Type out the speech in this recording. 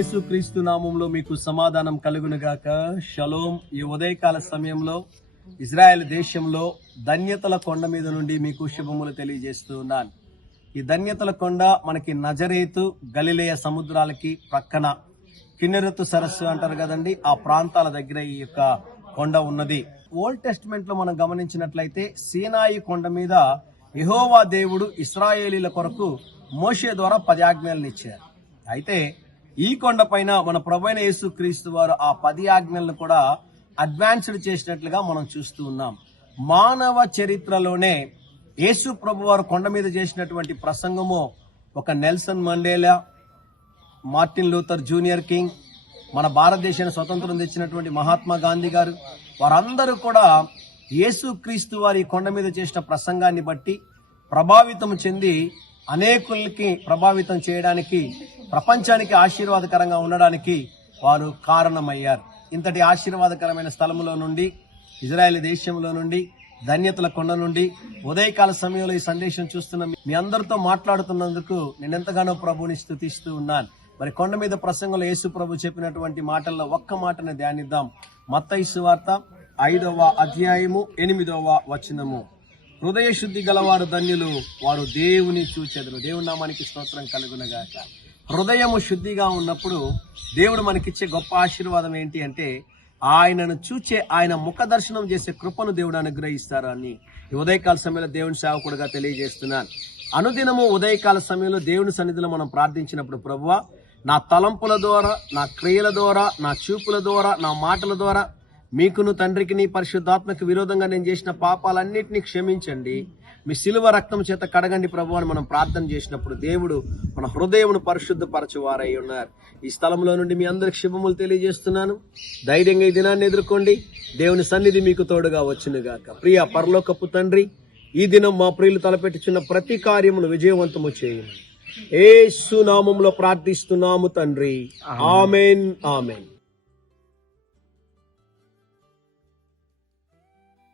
యేసుక్రీస్తు నామములో మీకు సమాధానం కలుగునుగాక. షలోం. ఈ ఉదయకాల సమయంలో ఇజ్రాయెల్ దేశంలో ధన్యతల కొండ మీద నుండి మీకు శుభములు తెలియజేస్తూ ఉన్నాను. ఈ ధన్యతల కొండ మనకి నజరేతు, గలిలయ సముద్రాలకి ప్రక్కన కిన్నెరెతు సరస్సు అంటారు కదండి, ఆ ప్రాంతాల దగ్గర ఈ యొక్క కొండ ఉన్నది. ఓల్డ్ టెస్ట్మెంట్ లో మనం గమనించినట్లయితే సీనాయి కొండ మీద యెహోవా దేవుడు ఇశ్రాయేలీల కొరకు మోషే ద్వారా 10 ఆజ్ఞలను ఇచ్చారు. అయితే ఈ కొండ పైన మన ప్రభువైన యేసుక్రీస్తు వారు ఆ 10 ఆజ్ఞలను కూడా అడ్వాన్స్డ్ చేసినట్లుగా మనం చూస్తూ ఉన్నాం. మానవ చరిత్రలోనే యేసు ప్రభు వారు కొండ మీద చేసినటువంటి ప్రసంగము ఒక Nelson Mandela, Martin Luther junior king, మన భారతదేశానికి స్వతంత్రం తెచ్చినటువంటి మహాత్మా గాంధీ గారు, వారందరూ కూడా యేసుక్రీస్తు వారి కొండ మీద చేసిన ప్రసంగాన్ని బట్టి ప్రభావితం చెంది అనేకులకి ప్రభావితం చేయడానికి, ప్రపంచానికి ఆశీర్వాదకరంగా ఉండడానికి వారు కారణమయ్యారు. ఇంతటి ఆశీర్వాదకరమైన స్థలములో నుండి, ఇజ్రాయెల్ దేశంలో నుండి, ధన్యతల కొండ నుండి ఉదయకాల సమయంలో ఈ సందేశం చూస్తున్న మీ అందరితో మాట్లాడుతున్నందుకు నేను ఎంతగానో ప్రభుని స్తుతిస్తూ ఉన్నాను. మరి కొండ మీద ప్రసంగంలో యేసు ప్రభు చెప్పినటువంటి మాటల్లో ఒక్క మాటను ధ్యానిద్దాం. మత్తయి సువార్త 5వ అధ్యాయము 8వ వచనము. హృదయ శుద్ధి గలవారు ధన్యులు, వారు దేవుని చూచెదరు. దేవుని నామానికి స్తోత్రం కలుగునగాక. హృదయము శుద్ధిగా ఉన్నప్పుడు దేవుడు మనకిచ్చే గొప్ప ఆశీర్వాదం ఏంటి అంటే, ఆయనను చూచే, ఆయన ముఖ దర్శనం చేసే కృపను దేవుడు అనుగ్రహిస్తారు అని ఈ ఉదయకాల సమయంలో దేవుని సేవకుడుగా తెలియజేస్తున్నాను. అనుదినము ఉదయకాల సమయంలో దేవుని సన్నిధిలో మనం ప్రార్థించినప్పుడు, ప్రభువా, నా తలంపుల ద్వారా, నా క్రియల ద్వారా, నా చూపుల ద్వారా, నా మాటల ద్వారా మీకును తండ్రికి నీ పరిశుద్ధాత్మకు విరోధంగా నేను చేసిన పాపాలన్నింటినీ క్షమించండి, మీ శిలువ రక్తం చేత కడగండి ప్రభు అని మనం ప్రార్థన చేసినప్పుడు దేవుడు మన హృదయమును పరిశుద్ధపరచువారై ఉన్నారు. ఈ స్థలంలో నుండి మీ అందరికి శుభములు తెలియజేస్తున్నాను. ధైర్యంగా ఈ దినాన్ని ఎదుర్కోండి. దేవుని సన్నిధి మీకు తోడుగా వచ్చునుగాక. ప్రియ పరలోకపు తండ్రి, ఈ దినం మా ప్రియులు తలపెట్టుచున్న ప్రతి కార్యమును విజయవంతము చేయమని యేసు నామములో ప్రార్థిస్తున్నాము తండ్రి. ఆమేన్, ఆమేన్.